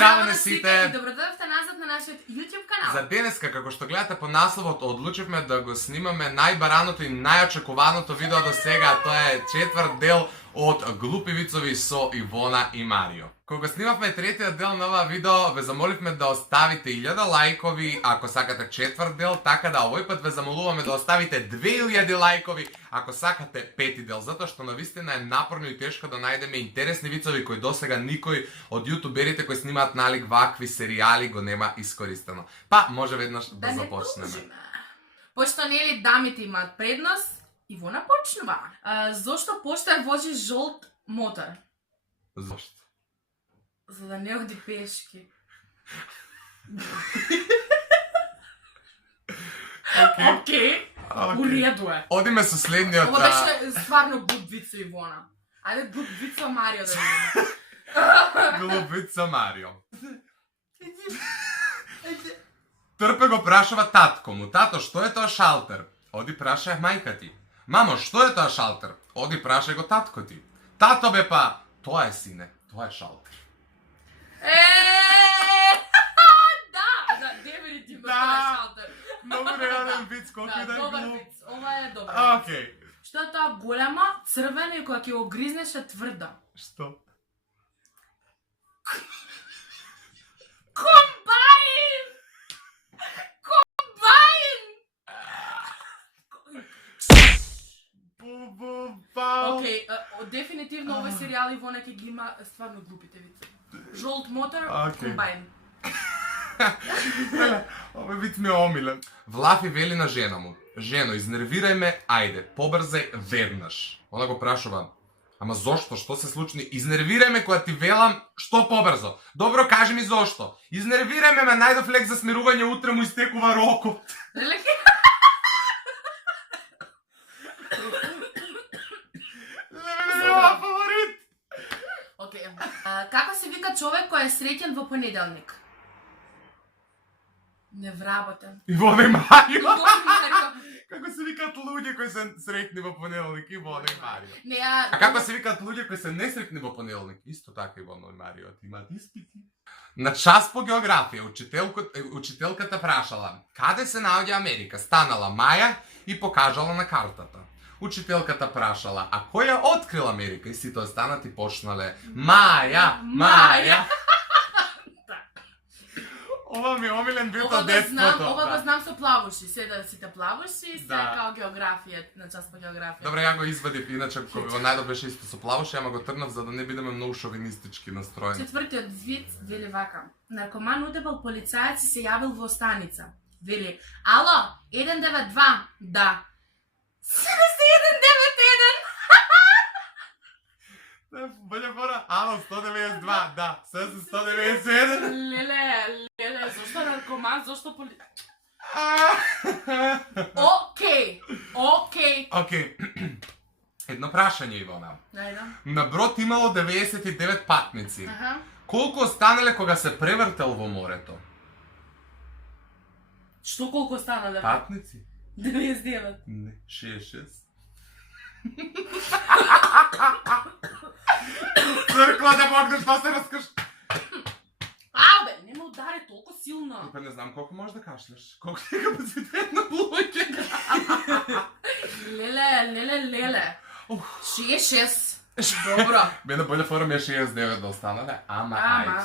Здраво на сите! И добродојавте назад на нашиот YouTube канал. За денеска, како што гледате по насловот, одлучивме да го снимаме најбараното и најочекуваното видео до сега, тоа е четврт дел од Глупи вицови со Ивона и Марио. Кога снимавме третиот дел на ова видео, ве замоливме да оставите 1000 лајкови ако сакате четврт дел, така да овој пат ве замолуваме да оставите 2000 лајкови ако сакате пети дел, затоа што навистина е напорно и тешко да најдеме интересни вицови кои досега никој од јутуберите кои снимаат налик вакви серијали го нема искористено. Па, може веднаш да започнеме. Пошто нели дамите имаат предност, Ивона почнува. Зошто пошта вози жолт мотор? Зошто? За да не оди пешки. Окей. Уреду е. Одиме со следниот... Ова беше стварно глуп виц со Ивона. Ајде глуп виц со Марио да видиме. Глуп виц со Марио. Трпе го прашава татко му. Тато, што е тоа шалтер? Оди праша мајка ти. Мамо, што е тоа шалтер? Оди праша го татко ти. Тато бе па, тоа е сине, тоа е шалтер. Да, дефинитивно тоа е шалтер. Многу реален виц, колку и да е добар глуп. виц, ова е добар. Окей. Што е тоа голема, црвена и кога ќе го гризнеш е тврда? Што? Комбајн! Комбајн! Бу-бу-бау. Окей, дефинитивно овој серијал Ивона ќе ги има стварно глупите вици. Жолт мотор, Окей. комбајн. Овој виц ми е омилен. Влафи вели на жена му. Жено, изнервирај ме, ајде, побрзај веднаш. Она го прашува. Ама зошто? Што се случи? Изнервирај ме кога ти велам што побрзо. Добро, кажи ми зошто. Изнервирај ме, најдов лек за смирување, утре му истекува рокот. Релеки? Леле, фаворит. Окей. Како се вика човек кој е среќен во понеделник? Невработен. Ивона и Марио. Ивона и Марио. Како се викаат луѓе кои се среќни во понеделник? Ивона и Марио. Не, А како се викаат луѓе кои се несреќни во понеделник? Исто така Ивона и Марио, ти имаат испити. На час по географија учителката прашала: каде се наоѓа Америка? Станала Маја и покажала на картата. Учителката прашала: а кој ја открил Америка? И сите останати почнале: Маја, Маја. Ова ми е омилен вид од детството. Ова го знам со плавуши, седа сите плавуши, се Да. као географија, на час по географија. Добре, ја го извадив, иначе во најдобро беше исто со плавуши, ама го трнав за да не бидеме многу шовинистички настроени. Четвртиот виц вели вака. Наркоман удебал полицаец и се јавил во станица. Вели: ало, 192, да. 191. Баје фора, ало, 192, да, се 191. Леле, зошто наркоман, зошто полицаец? Окей. Окей. Едно прашање, Ивона. Ајде. На брод имало 99 патници. Аха. Колку останале кога се превртел во морето? Што колку стана да? Патници? 99. Не, 66. Црква да могнеш да се раскаш. Абе, не ме удари толку силно. Па не знам колку можеш да кашляш. Колку е капацитет на луѓе. Леле. 66. Добро. Мене боле фора ми е 69 да останале, ама ајде.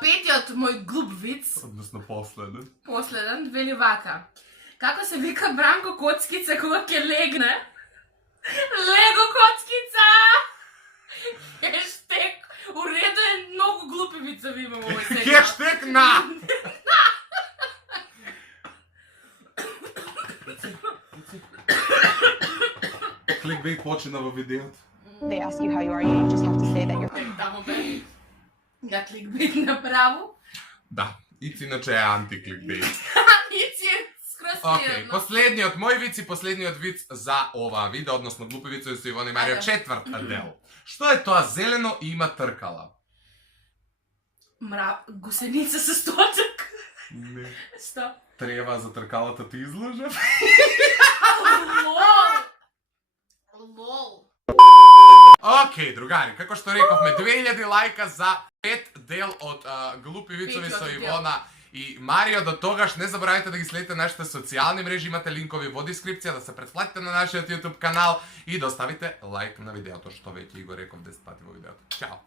Петиот мој глуп виц, Односно последен. последен, вели вака. Како се вика Бранко Коцкица кога ќе легне? Лего Коцкица! Хештег. Уреду е, многу глупи вицови имам овој сега. Хештег на! Кликбейт почина во видеото. They ask you how you are, you just have to say that you're... Тамо бе. Ја кликбейт направо. Да, Ици иначе е антикликбейт. Ици е скроз Окей, пријатно. последниот мој виц и последниот виц за ова видео, односно глупи вицови со Ивона и Марио, Ајде. четврт дел. Што е тоа зелено и има тркала? Гусеница со сточак. Не. Што? Трева за тркалата ти излажа. Лол. Океј, другари, како што рековме, 2000 лајка за 5 дел од глупи вицови со Петиот дел. Ивона и Марио. До тогаш не заборавајте да ги следите нашите социјални мрежи, имате линкови во дескрипција, да се претплатите на нашиот YouTube канал и да оставите лайк на видеото, што веќе го реков 10 пати во видеото. Чао!